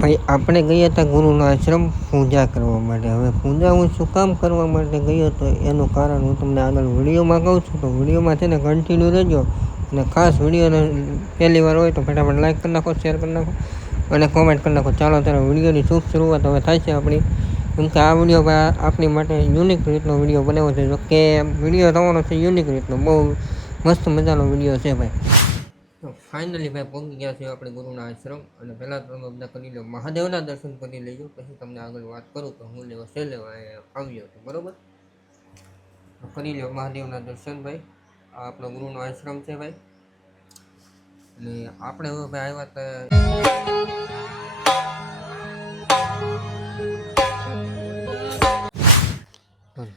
ભાઈ આપણે ગયા હતા ગુરુના આશ્રમ પૂજા કરવા માટે. હવે પૂજા હું શું કામ કરવા માટે ગયો હતો એનું કારણ હું તમને આગળ વિડીયોમાં કહું છું. તો વિડીયોમાં છે ને કન્ટિન્યુ રહેજો અને ખાસ વિડીયોને પહેલી વાર હોય તો ફટાફટ લાઈક કરી નાખો, શેર કરી નાખો અને કોમેન્ટ કરી નાખો. ચાલો ત્યારે વિડીયોની શુભ શરૂઆત હવે થાય છે આપણી. કેમ કે આ વિડીયો આપણી માટે યુનિક રીતનો વિડીયો બનાવ્યો છે. જો કે વિડીયો થવાનો છે યુનિક રીતનો, બહુ મસ્ત મજાનો વિડીયો છે ભાઈ. તો ફાઇનલી ભાઈ પહોંચી ગયા છે આપણે ગુરુના આશ્રમ. અને પહેલાં તમે બધા કરી લો મહાદેવના દર્શન કરી લેજો, પછી તમને આગળ વાત કરું તો હું લેવા આવ્યો હતો. બરાબર, કરી લો મહાદેવના દર્શન ભાઈ. આ આપણો ગુરુનો આશ્રમ છે ભાઈ. અને આપણે હવે ભાઈ આવ્યા હતા.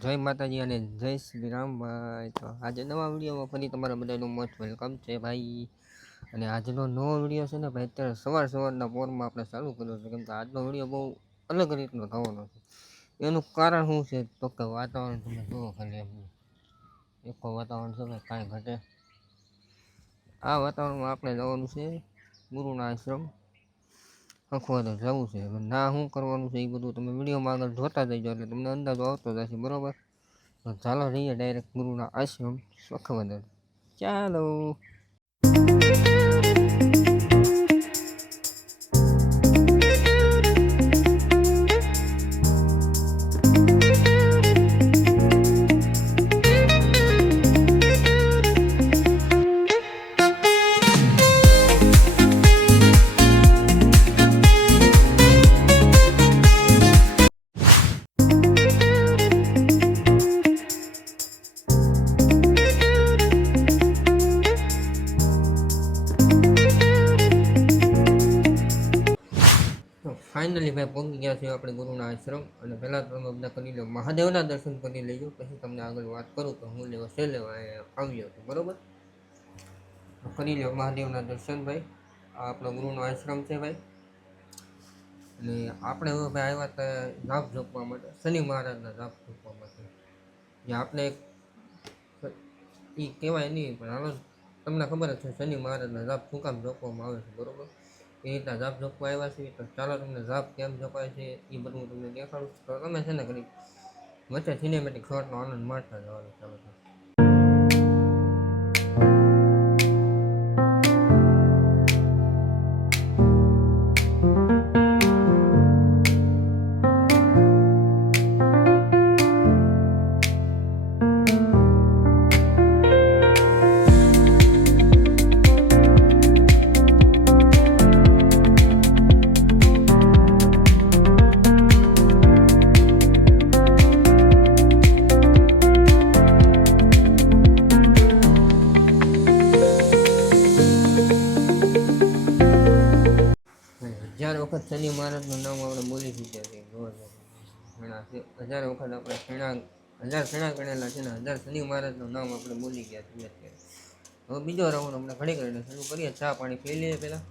જય માતાજી અને જય શ્રી રામ ભાઈ. તો આજે નવા વિડીયોમાં ફરી તમારા બધાનું મોસ્ટ વેલકમ છે ભાઈ. અને આજનો નવો વિડીયો છે ને ભાઈ, અત્યારે સવારના પોરમાં આપણે ચાલુ કર્યો છે. કેમ કે આજનો વિડીયો બહુ અલગ રીતનો થવાનો છે. એનું કારણ શું છે તો કે વાતાવરણ તમે જુઓ ખાલી એમ એકો વાતાવરણ છે ભાઈ, કાંઈ ઘટે. આ વાતાવરણમાં આપણે જવાનું છે ગુરુના આશ્રમ. અખવા તો જવું છે. ના શું કરવાનું છે એ બધું તમે વિડીયોમાં આગળ જોતા જઈજો એટલે તમને અંદાજો આવતો જશે. બરાબર, તો ચાલો જઈએ ડાયરેક્ટ ગુરુના આશ્રમ સખવદર. ચાલો. ફાઇનલી ભાઈ પહોંચી ગયા છે આપણે ગુરુના આશ્રમ. અને પહેલાં તમે બધા કરી લો મહાદેવના દર્શન કરી લેજો, પછી તમને આગળ વાત કરું તો હું લેવા આવ્યો હતો. બરાબર, કરી લો મહાદેવના દર્શન ભાઈ. આ આપણો ગુરુનો આશ્રમ છે ભાઈ. અને આપણે હવે ભાઈ આવ્યા હતા જાપ જોપવા માટે, શનિ મહારાજના જાપ જોપવા માટે. જે આપણે એ કહેવાય નહીં પણ હાલો તમને ખબર જ છે શનિ મહારાજના જાપ શું કામ જોપવામાં આવે છે. બરાબર, એ રીતના જાપ જોપવા આવ્યા છે. તો ચાલો તમને જાપ કેમ જોપાય છે એ બધું તમને દેખાડું. તો તમે છે ને કરી વચ્ચે સિનેમેટિક શોટનો આનંદ માણતા જવાનો. ચાલો હજાર વખત શનિ મહારાજનું નામ આપણે બોલી ચૂક્યા છીએ. હજાર વખત આપણે હજાર શેણા ગણેલા છે ને, હજાર શનિ મહારાજનું નામ આપણે બોલી ગયા છીએ અત્યારે. હવે બીજો રાઉન્ડ આપણે ઘડી કરીને શરૂ કરીએ. ચા પાણી પી લઈએ પહેલાં,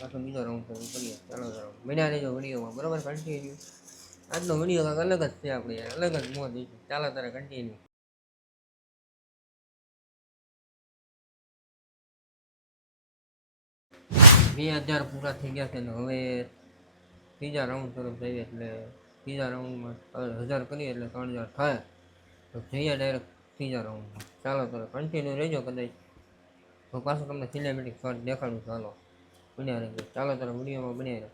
પાછો બીજો રાઉન્ડ શરૂ કરીએ. ચાલો બન્યા રહેજો વિડીયોમાં. બરાબર, કન્ટિન્યુ. આજનો વિડીયો કાંઈક અલગ જ છે આપણે, અલગ જ મોજ છે. ચાલો તારે કન્ટિન્યુ. 2000 પૂરા થઈ ગયા છે ને હવે ત્રીજા રાઉન્ડ તરફ જઈએ. એટલે ત્રીજા રાઉન્ડમાં 1000 કરીએ એટલે 3000 થાય. તો જઈએ ડાયરેક્ટ ત્રીજા રાઉન્ડમાં. ચાલો તો કન્ટિન્યુ રહેજો. કદાચ તો પાછું તમને સિનેમેટિક શોટ દેખાડું. ચાલો બન્યા રહેજો. ચાલો તારે વિડીયોમાં બન્યા રહે.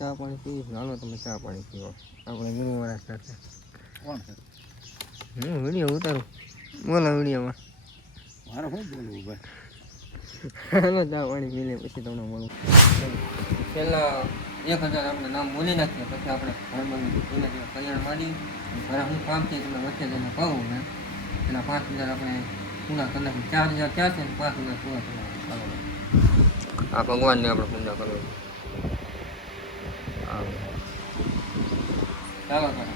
ચા પાણી પીવીશ. હાલો તમે ચા પાણી પીવો આપણે ગુરુવાળા સાથે. કોણ છે? વિડીયો ઉતારું. બોલો વિડીયોમાં. મારે શું બોલવું ભાઈ. હાલો ચા પાણી પી લે પછી તમને મળું. છેલ્લા 1000 આપણે નામ બોલી નાખીએ પછી આપણે ઘરમાં કલ્યાણ માંડી ઘરે હું કામ છે તમે વચ્ચે જઈને કહું ને એના 5000 આપણે પૂરા કરી નાખીએ. 4000 ક્યાં છે ને 5000 પૂરા કરવા. આ ભગવાનને આપણે પૂજા કરવી. ચાલો ચાલો.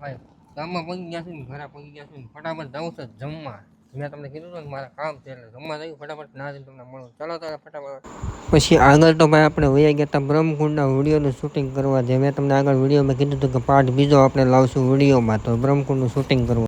ભાઈ ગામમાં પહોંચી ગયા છું ને ઘરે પહોંચી ગયા છું ને ફટાફટ જાઉં છું જમવા. મેં તમને કીધું હતું કે મારા કામ છે એટલે જમવા જયું ફટાફટ ના જઈને તમને મળું. ચાલો તારે ફટાફટ. પછી આગળ તો ભાઈ આપણે વયા ગયા હતા બ્રહ્મકુંડના વિડીયોનું શૂટિંગ કરવા. જે મેં તમને આગળ વિડીયોમાં કીધું હતું કે પાર્ટ બીજો આપણે લાવશું વિડીયોમાં તો બ્રહ્મકુંડનું શૂટિંગ કરવું.